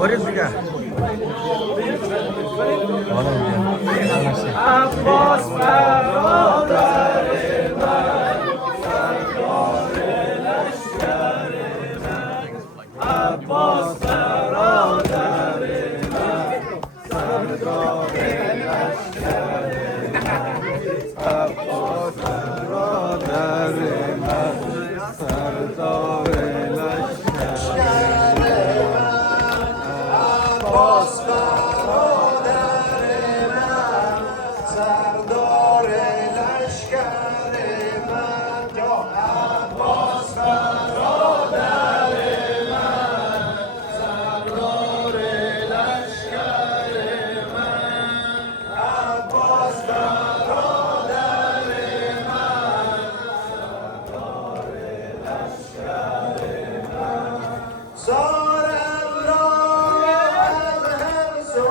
برید دیگه. عباس برادر من، عباس برادر من، سردار لشکر من، عباس برادر من، سردار لشکر من، عباس برادر من، سردار لشکر من، عباس برادر من، سردار لشکر من، عباس برادر من، سردار لشکر من، سارم را از هر سو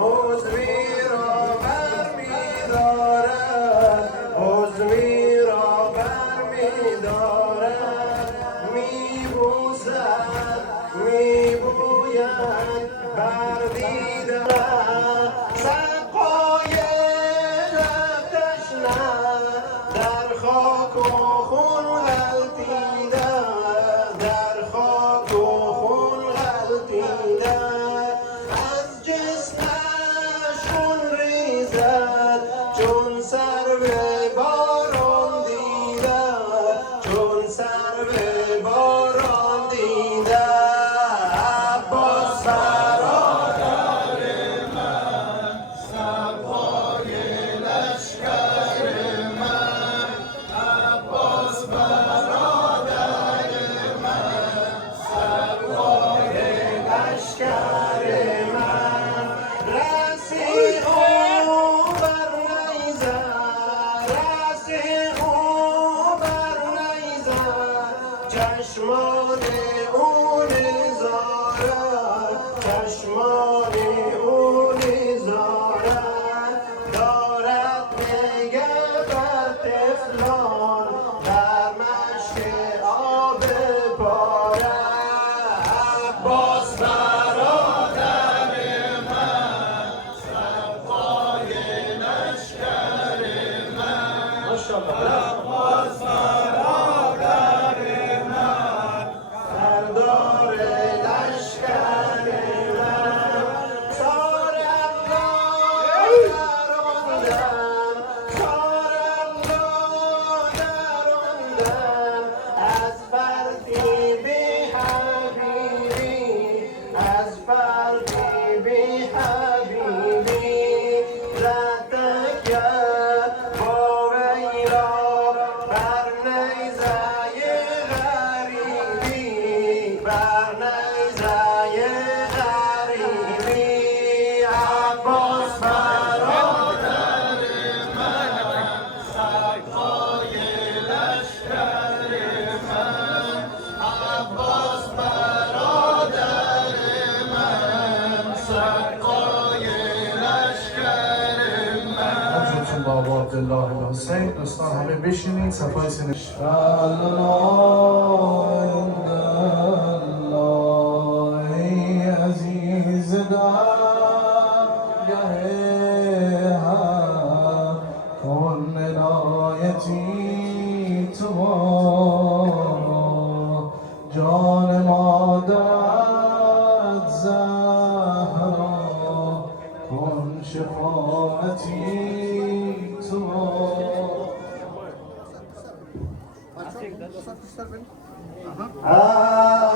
حضوی را برمی‌دارد، حضوی را برمی‌دارد، می‌بوسد می‌بوید بر دیدن، سقای لب تشنه در خاک و خون غلتیده، در خاک و خون غلتیده، از جسمش خون ریزد چون سرو باران دیده، چون سرو باران دیده، عباس برادر من، سقای لشکر من، عباس برادر من، سقای لشکر من، رسیق و بر نیزد، رسیق و بر نیزد، چشمان او نزارد، چشمان او نزارد، دارد نگه بر طفلان در مشک آب پاره، عباس برادر من، سقای لشکر من، عباس برادر من، سردار لشکر من، سارم را دراندم، سارم را دراندم، از فرقی بی حبیبی، از فرقی بی حبیبی، زدک با ویلا بر نیزه غریبی، بر نیزه غریبی، عباس برادر من، سقای لشکر من، عباس برادر من، سقای لشکر من. حضرتون بابا عبدالله الحسین. دوستان همه بشینید صفای سنش عزیز درگه هم کن عنایتی تو جان مادرت زهرا کن شفاعتی تو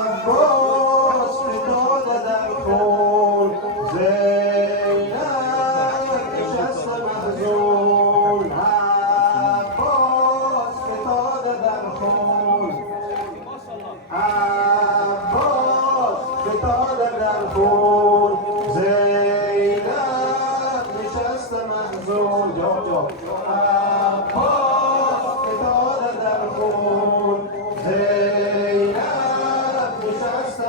عباس فتاده در خون، زینب نشسته محزون، عباس فتاده در خون، عباس فتاده در خون، زینب نشسته محزون، عباس فتاده در خون، زینب نشسته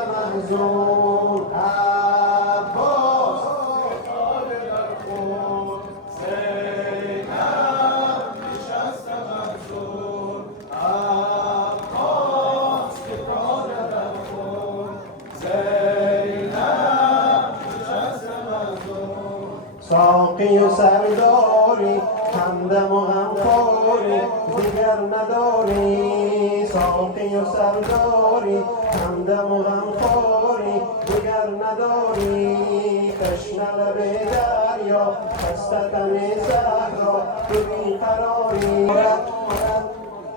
ساقی و سرداری، همدم و همکاری دیگر نداری. ساقی و سرداری، همدم و همکاری دیگر نداری. تشنه لب دریا، خسته تن صحرا، تو بیقراری.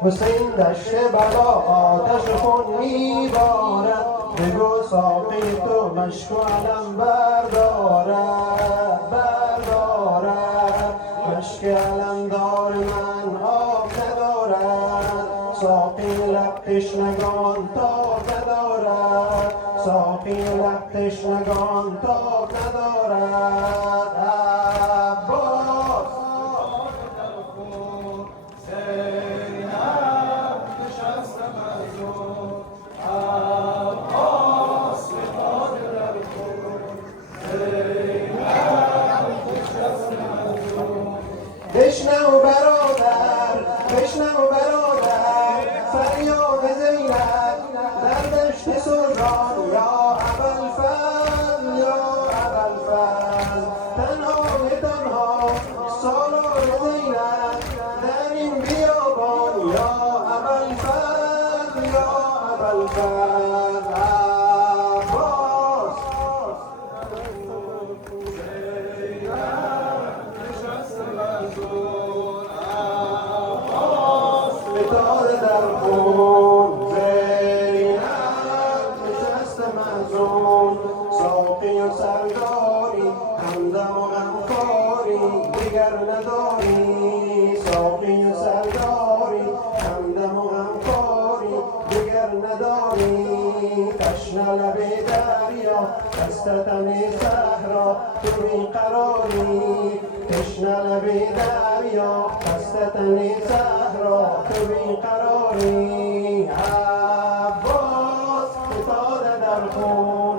حسین دشت بلا آتش خون میبارد، بگو ساقی تو مشک و علم بردارد. مشک علم دار من آب ندارد، ساقی لب تشنگان تاب ندارد. ساقی لب تشنگان تاب ندارد. عباس بشنو برادر، بشنو برادر، فریاد زینب در دشت سلطان. یا ابوالفضل، یا ابوالفضل، تنها سالار زینب در این بیابان. یا ابوالفضل، یا ابوالفضل. عباس فتاد در خون، زینب نشست محزون. ساقی و سرداری، همدم و غمخواری دیگر نداری. ساقی و سرداری، همدم و غمخواری دیگر نداری. تشنه لب دریا، خسته تن صحرا، تو بیقراری. تشنه لب دریا، خسته تن صحرا، تو بیقراری. عباس فتاده در خون،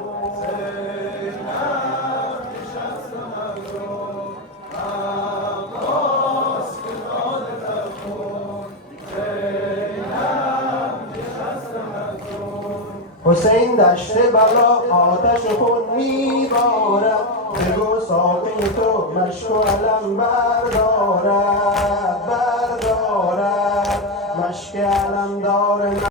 حسین دشت بلا آتش خون میبارد، بگو ساقی تو مشک و علم بردارد. مشک علم دار